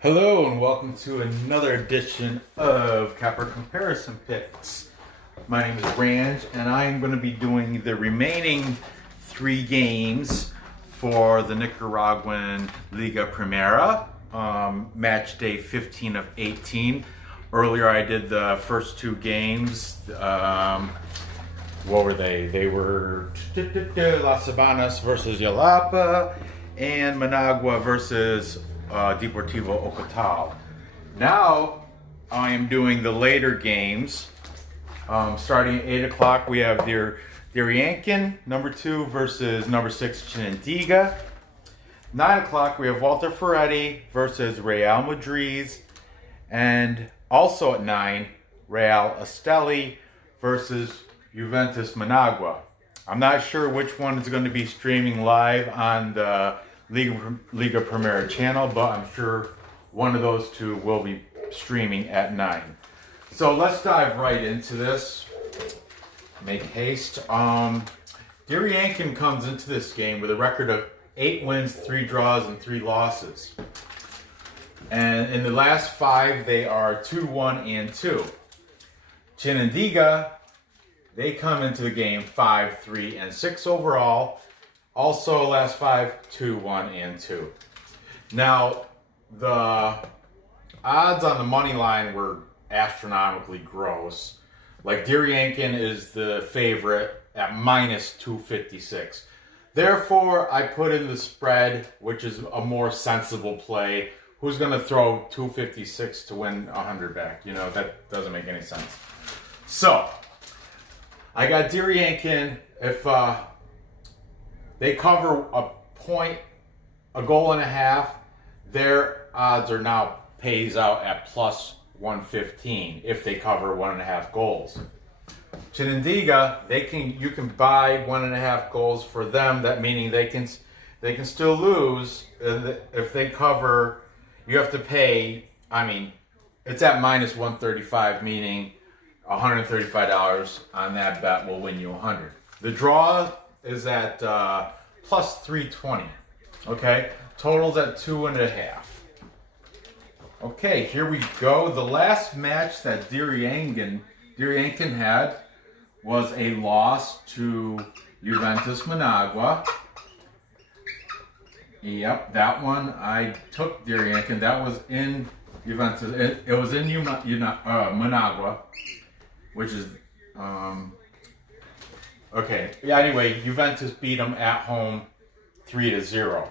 Hello and welcome to another edition of Capper Comparison Picks. My name is Ranj and I'm going to be doing the remaining 3 games for the Nicaraguan Liga Primera, match day 15 of 18. Earlier I did the first 2 games. What were they? They were Las Sabanas versus Yalapa and Managua versus Deportivo Ocotal. Now I am doing the later games. Starting at 8 o'clock, we have Diriangen, number 2, versus number 6, Chinandega. 9 o'clock, we have Walter Ferretti versus Real Madriz. And also at 9, Real Esteli versus Juventus Managua. I'm not sure which one is going to be streaming live on the Liga Primera channel, but I'm sure one of those 2 will be streaming at 9. So let's dive right into this. Make haste. Diriangen comes into this game with a record of 8 wins, 3 draws, and 3 losses. And in the last 5, they are 2-1 and 2. Chinandega, they come into the game 5, 3, and 6 overall. Also, last 5, 2, 1, and 2. Now, the odds on the money line were astronomically gross. Like, Diriangen is the favorite at minus 256. Therefore, I put in the spread, which is a more sensible play. Who's going to throw 256 to win 100 back? You know, that doesn't make any sense. So, I got Diriangen. If they cover a point, a goal and a half, their odds are now pays out at plus 115 if they cover 1.5 goals. Chinandega, you can buy 1.5 goals for them. That meaning they can still lose if they cover. You have to pay. I mean, it's at minus 135, meaning $135 on that bet will win you 100. The draw is at plus 320. Okay, total's at 2.5. Okay, here we go. The last match that Diriangen had was a loss to Juventus Managua. Yep, that one I took Diriangen. That was in Juventus. It was in Managua, which is okay. Yeah. Anyway, Juventus beat them at home 3-0.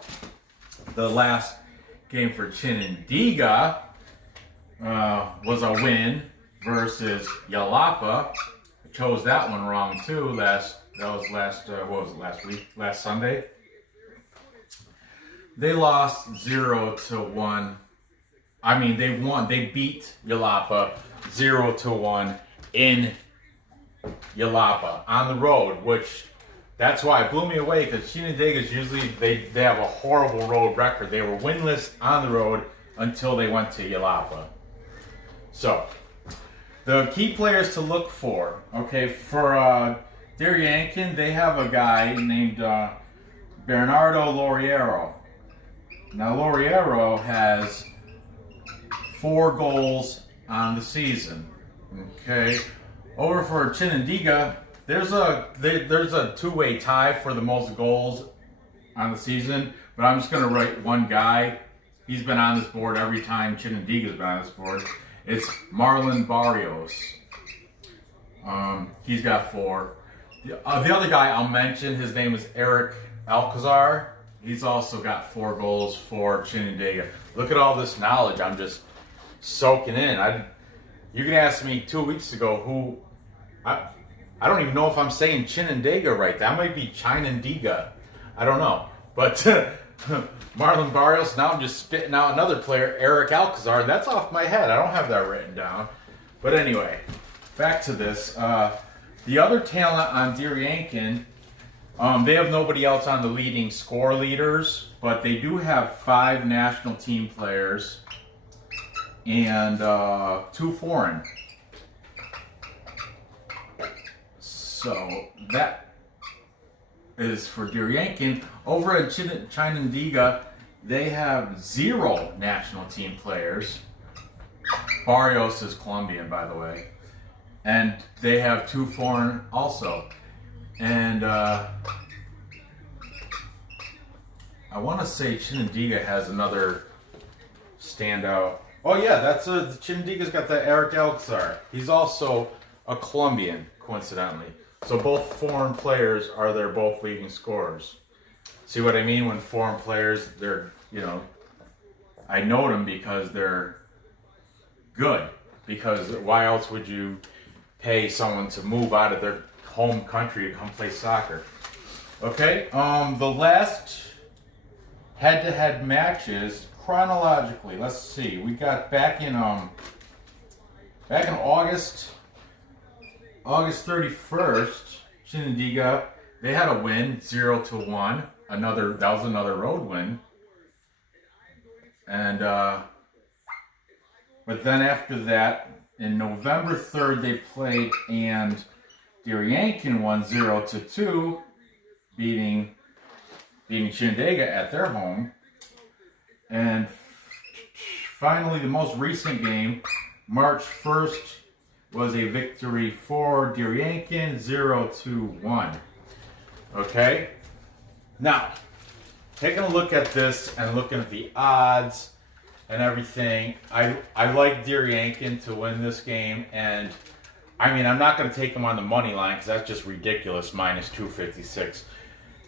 The last game for Chinandega was a win versus Yalapa. I chose that one wrong too. Last Sunday. They lost 0-1. I mean, they won. They beat Yalapa 0-1 in Yalapa on the road, which that's why it blew me away, because Chinandega's usually they have a horrible road record. They were winless on the road until they went to Yalapa. So the key players to look for, okay, for Diriangen, they have a guy named Bernardo Loriero. Now Loriero has 4 goals on the season. Okay. Over for Chinandega, there's a 2-way tie for the most goals on the season, but I'm just going to write one guy. He's been on this board every time Chinandega's been on this board. It's Marlon Barrios. He's got 4. The other guy I'll mention, his name is Eric Alcazar. He's also got 4 goals for Chinandega. Look at all this knowledge I'm just soaking in. You can ask me 2 weeks ago who... I don't even know if I'm saying Chinandega right. That might be Chinandega. I don't know. But Marlon Barrios, now I'm just spitting out another player, Eric Alcazar. That's off my head. I don't have that written down. But anyway, back to this. The other talent on Diriangen, they have nobody else on the leading score leaders, but they do have 5 national team players and 2 foreign. So that is for Diriangen. Over at Chinandega, they have 0 national team players. Barrios is Colombian, by the way. And they have 2 foreign also. And I want to say Chinandega has another standout. Oh yeah, that's Chinandega's got the Eric Elksar. He's also a Colombian, coincidentally. So both foreign players are their both leading scorers. See what I mean? When foreign players, they're, you know, I know them because they're good. Because why else would you pay someone to move out of their home country to come play soccer? Okay, the last head-to-head matches chronologically. Let's see. We got back in August 31st, Chinandega, they had a win, 0-1. That was another road win. And but then after that, in November 3rd, they played and Diriangen won 0-2, beating Chinandega at their home. And finally, the most recent game, March 1st, was a victory for Diriangen, 0-1. Okay? Now, taking a look at this and looking at the odds and everything, I like Diriangen to win this game. And, I mean, I'm not going to take him on the money line because that's just ridiculous, minus 256.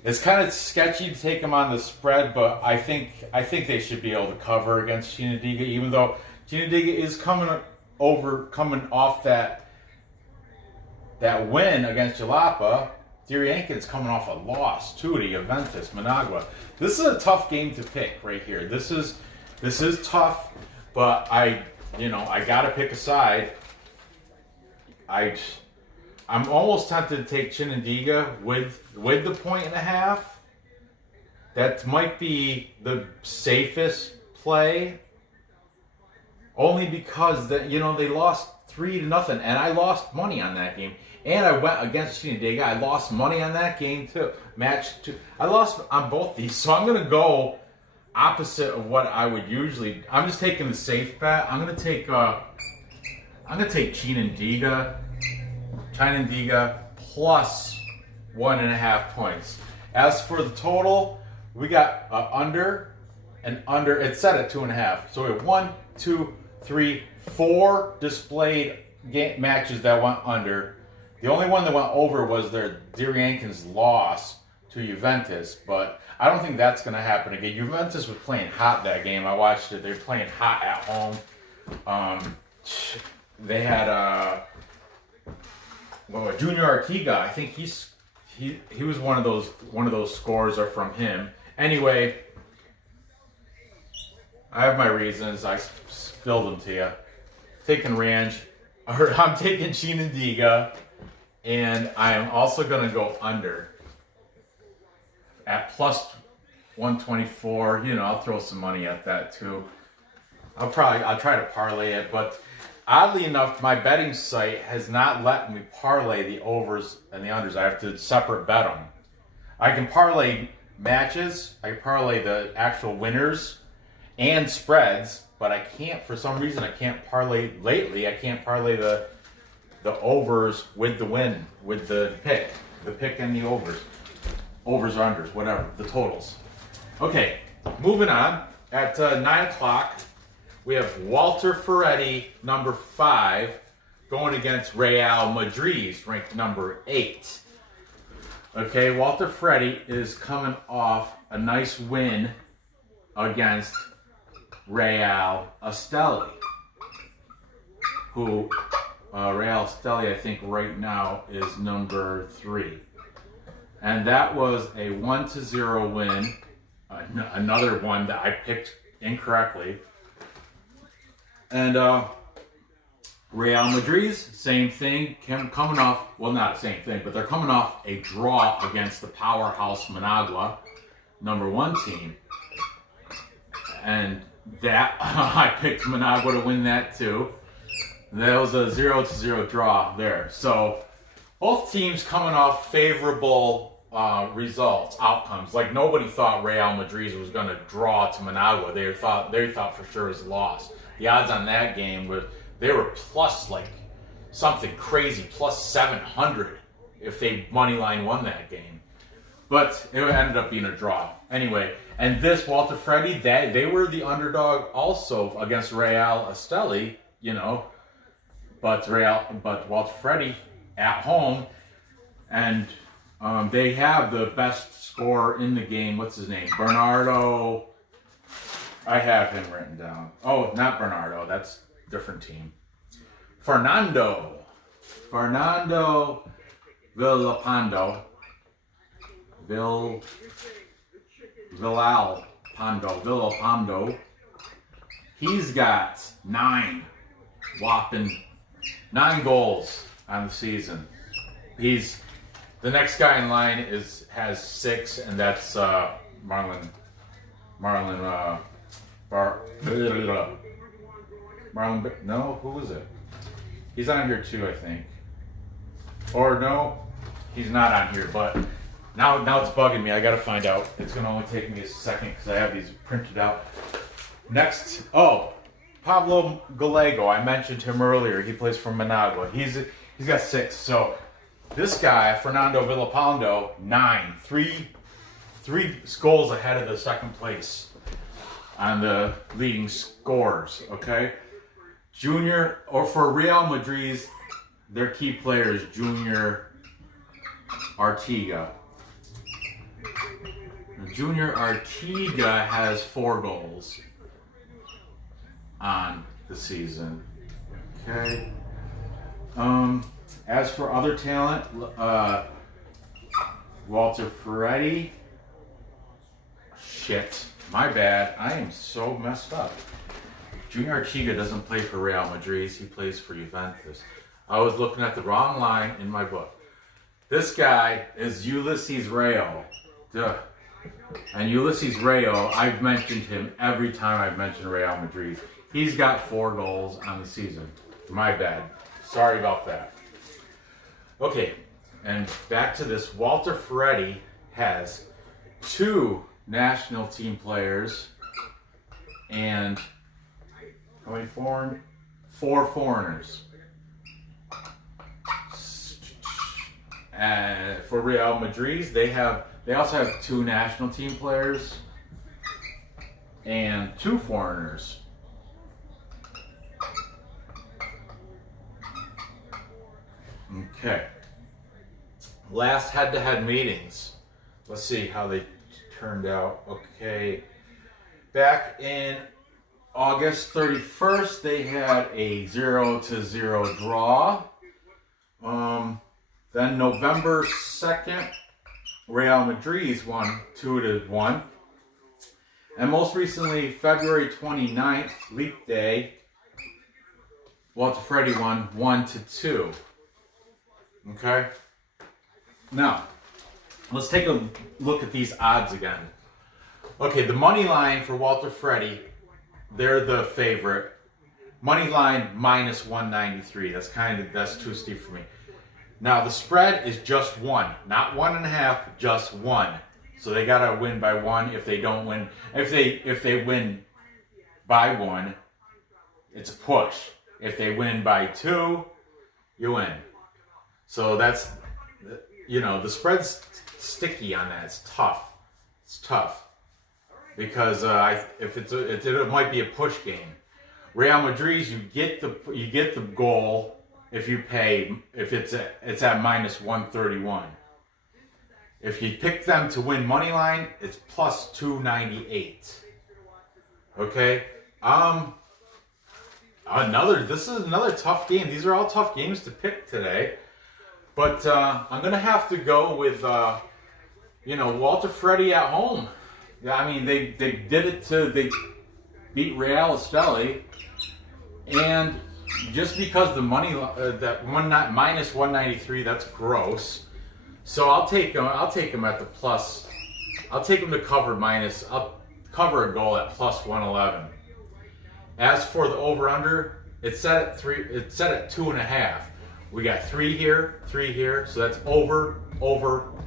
It's kind of sketchy to take them on the spread, but I think they should be able to cover against Chinandega, even though Chinandega is coming off that win against Jalapa. Diriangen's coming off a loss too to Juventus Managua. This is a tough game to pick right here. This is tough, but I gotta pick a side. I'm almost tempted to take Chinandega with the 1.5. That might be the safest play. Only because they lost 3-0, and I lost money on that game. And I went against Chinandega. I lost money on that game too. Match 2. I lost on both these, so I'm gonna go opposite of what I would usually. I'm just taking the safe bet. I'm gonna take Chinandega plus 1.5 points. As for the total, we got under and under. It's set at 2.5. So we have 1, 2, 3, 4 displayed matches that went under. The only one that went over was their Diriangen's loss to Juventus, but I don't think that's going to happen again. Juventus was playing hot that game. I watched it. They were playing hot at home. They had Junior Artiga. I think he was one of those scores are from him. Anyway, I have my reasons. I spilled them to you. Taking Ranj, or I'm taking Chinandega, and I am also going to go under at plus 124. I'll throw some money at that too. I'll try to parlay it, but oddly enough, my betting site has not let me parlay the overs and the unders. I have to separate bet them. I can parlay matches. I can parlay the actual winners and spreads, but I can't, for some reason, I can't parlay lately. I can't parlay the overs with the win, with the pick and the overs. Overs or unders, whatever, the totals. Okay, moving on. At 9 o'clock, we have Walter Ferretti, number 5, going against Real Madriz, ranked number 8. Okay, Walter Ferretti is coming off a nice win against Real Esteli, who Real Esteli, I think right now is number 3. And that was a 1-0 win. Another one that I picked incorrectly. And Real Madriz, same thing, coming off, well, not the same thing, but they're coming off a draw against the powerhouse Managua, number 1 team. And that, I picked Managua to win that too. That was a 0-0 draw there. So both teams coming off favorable results, outcomes. Like nobody thought Real Madriz was going to draw to Managua. They thought for sure it was lost. The odds on that game were plus like something crazy, plus 700 if they moneyline won that game. But it ended up being a draw. Anyway, and this Walter Freddie, they were the underdog also against Real Esteli, you know. But Walter Freddie at home, and they have the best scorer in the game. What's his name? Bernardo. I have him written down. Oh, not Bernardo. That's a different team. Fernando Villapando. Villapando. He's got 9 goals on the season. The next guy in line has 6, and that's Marlon. No, who was it? He's on here too, I think. Or no, he's not on here. But now it's bugging me. I gotta find out. It's gonna only take me a second because I have these printed out. Next, Pablo Gallego. I mentioned him earlier. He plays for Managua. He's got 6. So this guy, Fernando Villapando, 9, 3 goals ahead of the second place on the leading scorers. Okay, Junior, or for Real Madriz, their key player is Junior Artiga. Junior Artiga has 4 goals on the season. Okay. As for other talent, Walter Ferretti. Shit, my bad. I am so messed up. Junior Artiga doesn't play for Real Madriz. He plays for Juventus. I was looking at the wrong line in my book. This guy is Ulises Rayo. Duh. And Ulises Rayo, I've mentioned him every time I've mentioned Real Madrid. He's got 4 goals on the season. My bad. Sorry about that. Okay, and back to this. Walter Ferretti has 2 national team players and how many foreign? 4 foreigners. For Real Madrid, they also have 2 national team players and 2 foreigners. Okay. Last head-to-head meetings. Let's see how they turned out. Okay. Back in August 31st, they had a 0-0 draw. Then November 2nd, Real Madrid won 2-1. And most recently, February 29th, Leap Day, Walter Freddie won 1-2. Okay? Now, let's take a look at these odds again. Okay, the money line for Walter Freddie, they're the favorite. Money line minus 193. That's too steep for me. Now the spread is just 1, not 1.5, just 1. So they gotta win by 1. If they don't win, if they win by 1, it's a push. If they win by 2, you win. So that's, the spread's sticky on that. It's tough. It's tough because it might be a push game. Real Madrid, you get the goal if it's at minus 131. If you pick them to win money line, it's plus 298. Okay. This is another tough game. These are all tough games to pick today. But I'm gonna have to go with Walter Freddie at home. Yeah, I mean they beat Real Esteli, and just because the money minus 193, that's gross. So I'll take them at the plus. I'll take them to cover minus. I'll cover a goal at plus 111. As for the over under, it's set at 3. It's set at 2.5. We got 3 here, so that's over,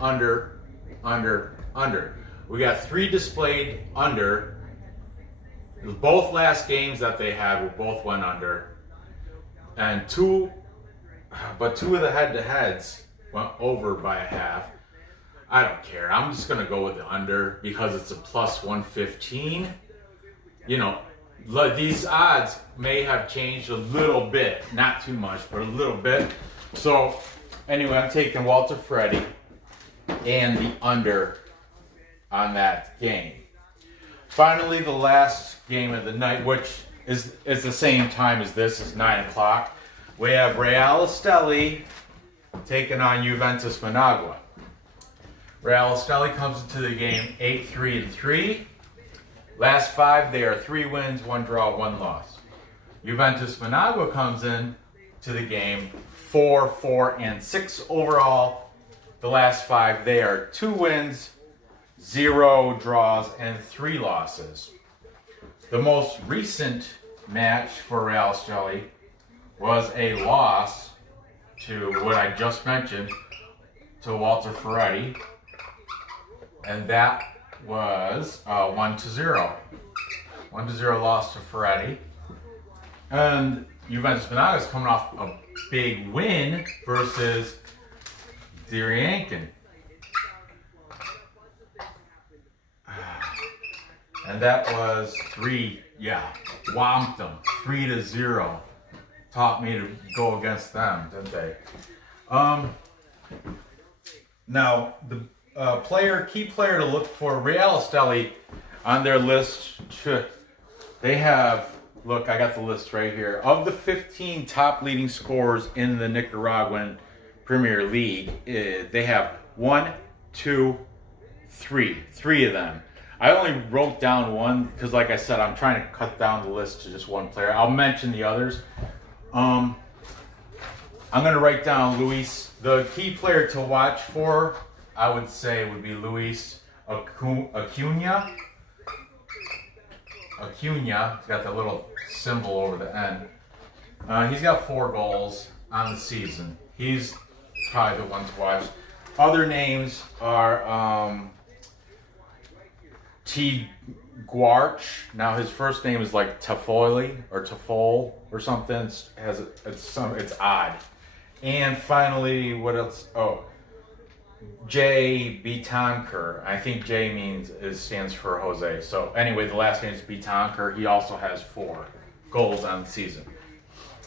under, under, under. We got 3 displayed under. Both last games that they had, we both went under. And 2 of the head-to-heads went over by a half. I don't care. I'm just going to go with the under because it's a plus 115. You know, these odds may have changed a little bit. Not too much, but a little bit. So, anyway, I'm taking Walter Freddie and the under on that game. Finally, the last game of the night, which is the same time as this, is 9 o'clock. We have Real Esteli taking on Juventus Managua. Real Esteli comes into the game 8-3-3. Last 5, they are 3 wins, 1 draw, 1 loss. Juventus Managua comes in to the game 4-4-6 overall. The last 5, they are 2 wins, 0 draws, and 3 losses. The most recent match for Real Esteli was a loss to what I just mentioned, to Walter Ferretti. And that was 1-0. 1-0 loss to Freddie. And Juventus Managua is coming off a big win versus Diriangen. And that was 3, whomped them, 3-0. Taught me to go against them, didn't they? Now, the key player to look for, Real Esteli, on their list, they have, look, I got the list right here. Of the 15 top leading scorers in the Nicaraguan Premier League, they have 1, 2, 3. 3 of them. I only wrote down 1 because, like I said, I'm trying to cut down the list to just 1 player. I'll mention the others. I'm going to write down Luis. The key player to watch for, I would say, would be Luis Acuna. Acuna, he's got that little symbol over the end. He's got 4 goals on the season. He's probably the one to watch. Other names are T. Guarch. Now his first name is like Tafoli or Tafol or something. It's odd. And finally, what else? Oh, J. Betancourt. I think J stands for Jose. So anyway, the last name is Betancourt. He also has 4 goals on the season.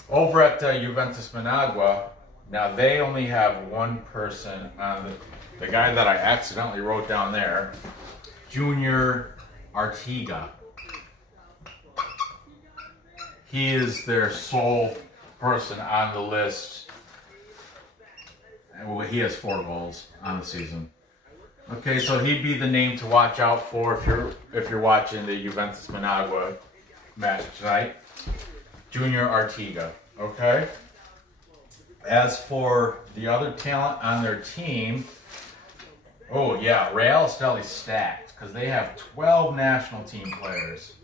Over at Juventus Managua, now they only have 1 person on the guy that I accidentally wrote down there, Junior Artiga. He is their sole person on the list. Well, he has 4 goals on the season. Okay, so he'd be the name to watch out for if you're watching the Juventus Managua match tonight. Junior Artiga. Okay. As for the other talent on their team, oh yeah, Real Esteli stacked because they have 12 national team players.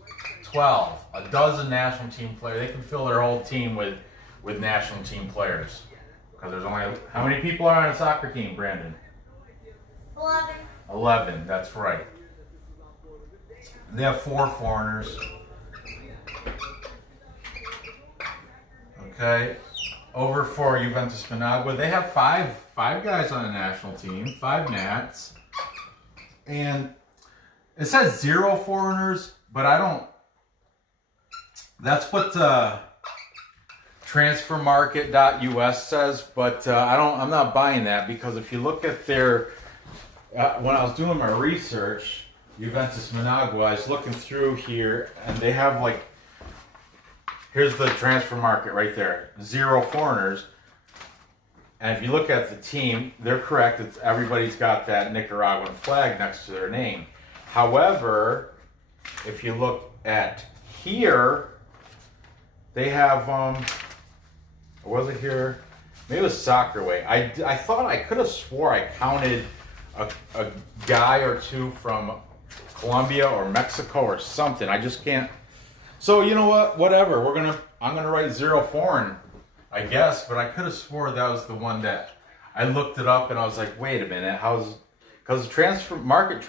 12, a dozen national team players. They can fill their whole team with national team players. Because there's only, how many people are on a soccer team, Brandon? 11. 11, that's right. They have 4 foreigners. Okay. Over for Juventus Managua, they have five guys on the national team, 5 Nats. And it says 0 foreigners, but I don't, that's what transfermarket.us says, but I'm not buying that, because if you look at their, when I was doing my research, Juventus Managua, I was looking through here, and they have like, here's the transfer market right there, 0 foreigners. And if you look at the team, they're correct. Everybody's got that Nicaraguan flag next to their name. However, if you look at here, they have, was it here? Maybe it was Soccer Way. I thought I could have swore I counted a guy or 2 from Colombia or Mexico or something. I just can't. So you know what? Whatever. I'm gonna write 0 foreign, I guess. But I could have swore that was the one that I looked it up and I was like, wait a minute, because because transfer market,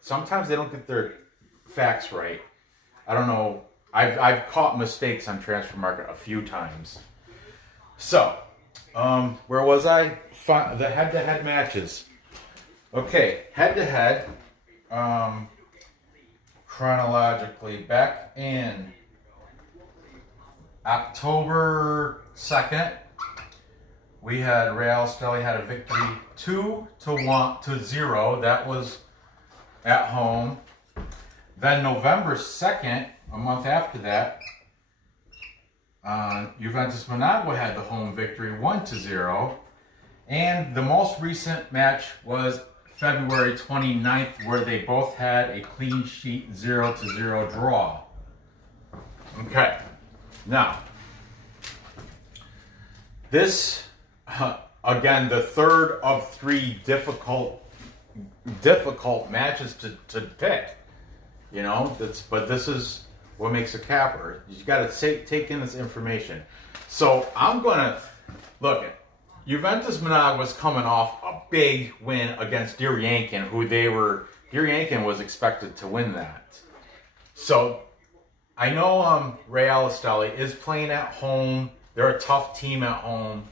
sometimes they don't get their facts right. I don't know. I've caught mistakes on transfer market a few times. So, where was I? The head-to-head matches. Okay, head-to-head. Chronologically, back in October 2nd, we had Real Esteli had a victory 2-0. That was at home. Then November 2nd, a month after that, Juventus Managua had the home victory 1-0. And the most recent match was February 29th, where they both had a clean sheet 0-0 draw. Okay. Now, this, again, the third of 3 difficult matches to pick. You know, but this is what makes a capper. You got to take in this information. So I'm going to look at Juventus Managua was coming off a big win against Diriangen, Diriangen was expected to win that. So I know Real Esteli is playing at home. They're a tough team at home,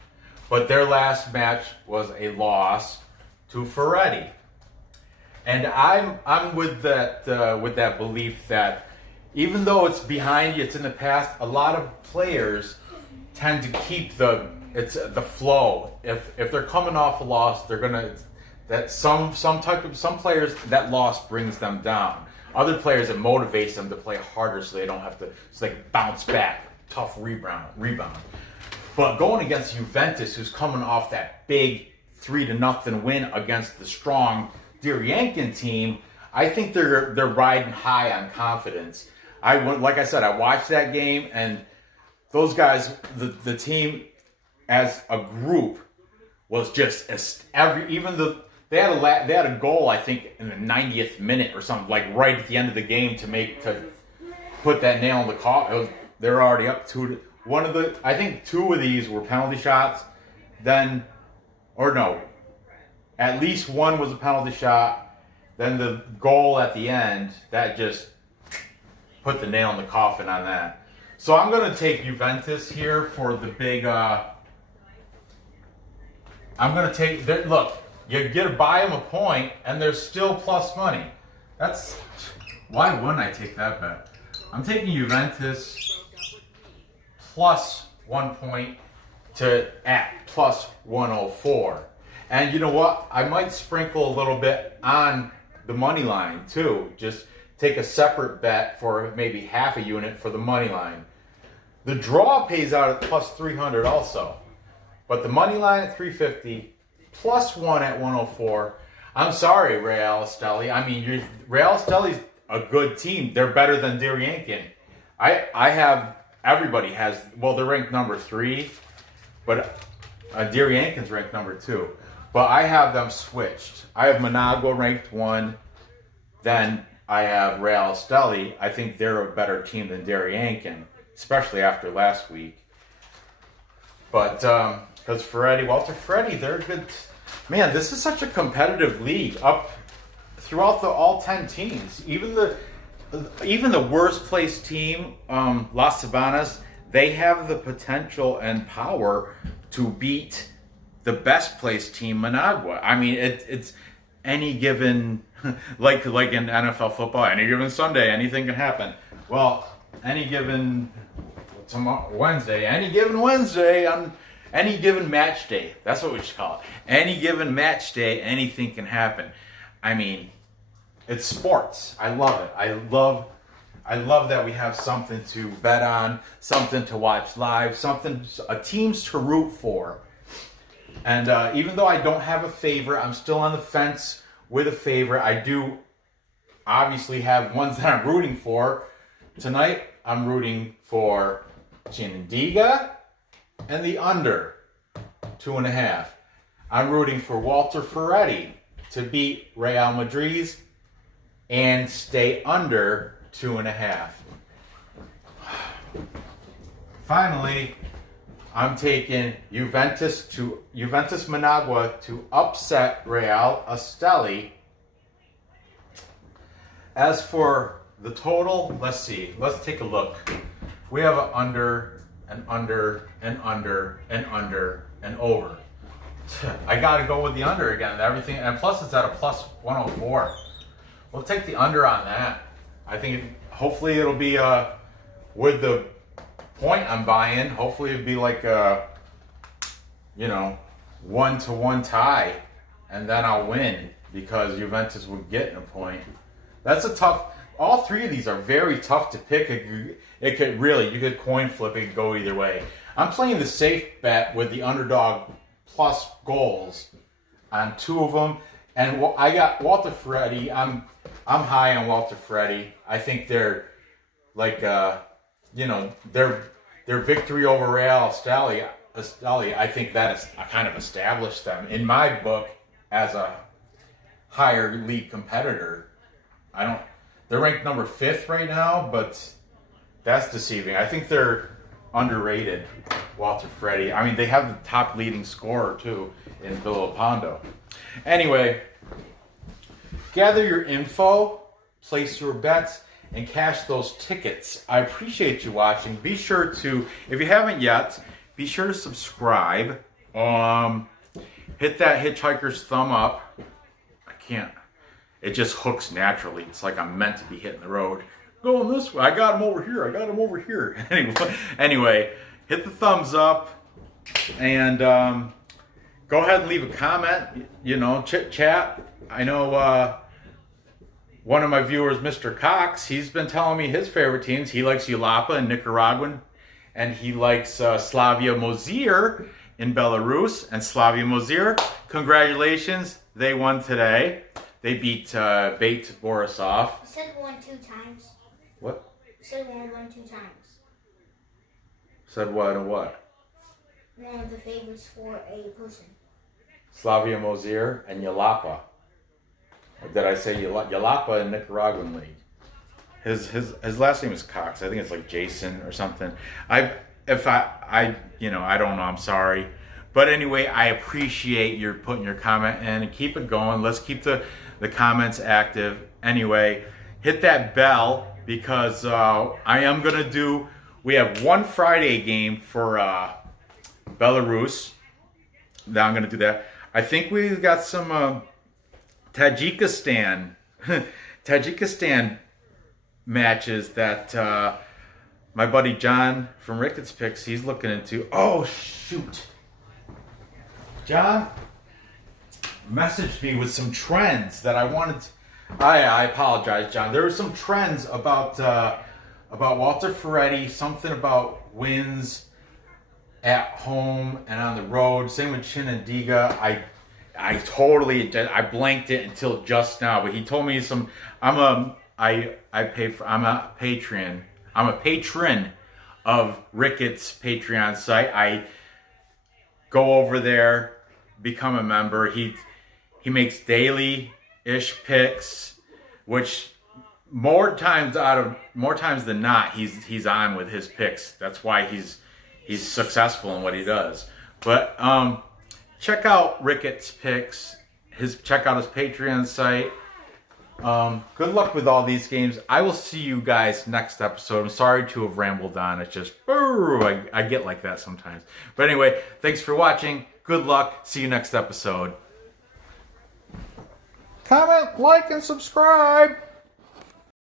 but their last match was a loss to Ferretti. And I'm with that belief that even though it's behind you, it's in the past, a lot of players tend to keep the flow. If they're coming off a loss, they're gonna some players that loss brings them down. Other players, it motivates them to play harder so they don't have to, so they can bounce back, tough rebound. But going against Juventus, who's coming off that big 3-0 win against the strong Diriangen team, I think they're riding high on confidence. Like I said, I watched that game, and those guys, the team as a group was just they had a goal, I think, in the 90th minute or something, like right at the end of the game to put that nail in the coffin. They're already up to I think 2 of these were penalty shots. At least 1 was a penalty shot. Then the goal at the end, that just put the nail in the coffin on that. So I'm going to take Juventus here for the big. I'm going to take. Look, you get to buy them a point, and there's still plus money. Why wouldn't I take that bet? I'm taking Juventus plus 1 point at plus 104. And you know what? I might sprinkle a little bit on the money line too. Just take a separate bet for maybe half a unit for the money line. The draw pays out at plus 300 also. But the money line at 350, plus 1 at 104. I'm sorry, Real Esteli. I mean, Real Esteli's a good team. They're better than Diriangen. Everybody has, they're ranked number 3, but Diriangen's ranked number 2. But I have them switched. I have Managua ranked 1, then I have Real Esteli. I think they're a better team than Diriangen, especially after last week. But because Freddie, they're good. Man, this is such a competitive league up throughout all 10 teams. Even the worst placed team, Las Sabanas, they have the potential and power to beat the best placed team, Managua. I mean, it's any given, like in NFL football, any given Sunday, anything can happen. Well, any given Wednesday, on any given match day, that's what we should call it. Any given match day, anything can happen. I mean, it's sports. I love it. I love that we have something to bet on, something to watch live, a teams to root for. And even though I don't have a favorite, I'm still on the fence with a favorite. I do obviously have ones that I'm rooting for. Tonight, I'm rooting for Chinandega and the under 2.5. I'm rooting for Walter Ferretti to beat Real Madriz and stay under 2.5. Finally, I'm taking Juventus Managua to upset Real Esteli. As for the total, let's see. Let's take a look. We have an under, an under, an under, an under, and over. I got to go with the under again. Everything, and plus it's at a plus 104. We'll take the under on that. I think hopefully it'll be with the point I'm buying. Hopefully it'll be like a 1-1 tie, and then I'll win because Juventus would get a point. That's a tough. All three of these are very tough to pick. It could really, you could coin flip. It could go either way. I'm playing the safe bet with the underdog plus goals on 2 of them, and I got Walter Freddie. I'm high on Walter Freddie. I think they're like their victory over Real Esteli. I think that is kind of established them in my book as a higher league competitor. They're ranked number 5th right now, but that's deceiving. I think they're underrated, Walter Freddie. I mean, they have the top leading scorer, too, in Villalpando. Anyway, gather your info, place your bets, and cash those tickets. I appreciate you watching. Be sure to, if you haven't yet, be sure to subscribe. Hit that hitchhiker's thumb up. I can't. It just hooks naturally. It's like I'm meant to be hitting the road. Going this way. I got him over here. I got him over here. Anyway, hit the thumbs up. And go ahead and leave a comment. Chit chat. I know one of my viewers, Mr. Cox, he's been telling me his favorite teams. He likes Jalapa and Nicaraguan. And he likes Slavia Mozir in Belarus. And Slavia Mozir, congratulations. They won today. They beat Bate Borisov. You said 1 2 times. What? You said 1 2 times. Said what and what? One of the favorites for a person. Slavia Mozir and Jalapa. Or did I say Jalapa in Nicaraguan League? His last name is Cox. I think it's like Jason or something. I don't know. I'm sorry. But anyway, I appreciate your putting your comment in and keep it going. Let's keep the comments active. Anyway, hit that bell because I am going to do, we have one Friday game for Belarus. Now I'm going to do that. I think we've got some Tajikistan matches that my buddy John from Ricketts Picks, he's looking into. Oh, shoot. John messaged me with some trends that I wanted to, I apologize, John. There were some trends about Walter Ferretti, something about wins at home and on the road. Same with Chinandega. I blanked it until just now, but he told me some. I'm a patron. I'm a patron of Ricketts Patreon site. I go over there, become a member. He makes daily-ish picks, which more times than not, he's on with his picks. That's why he's successful in what he does. But check out Ricketts Picks. Check out his Patreon site. Good luck with all these games. I will see you guys next episode. I'm sorry to have rambled on. It's just, I get like that sometimes. But anyway, thanks for watching. Good luck. See you next episode. Comment, like, and subscribe.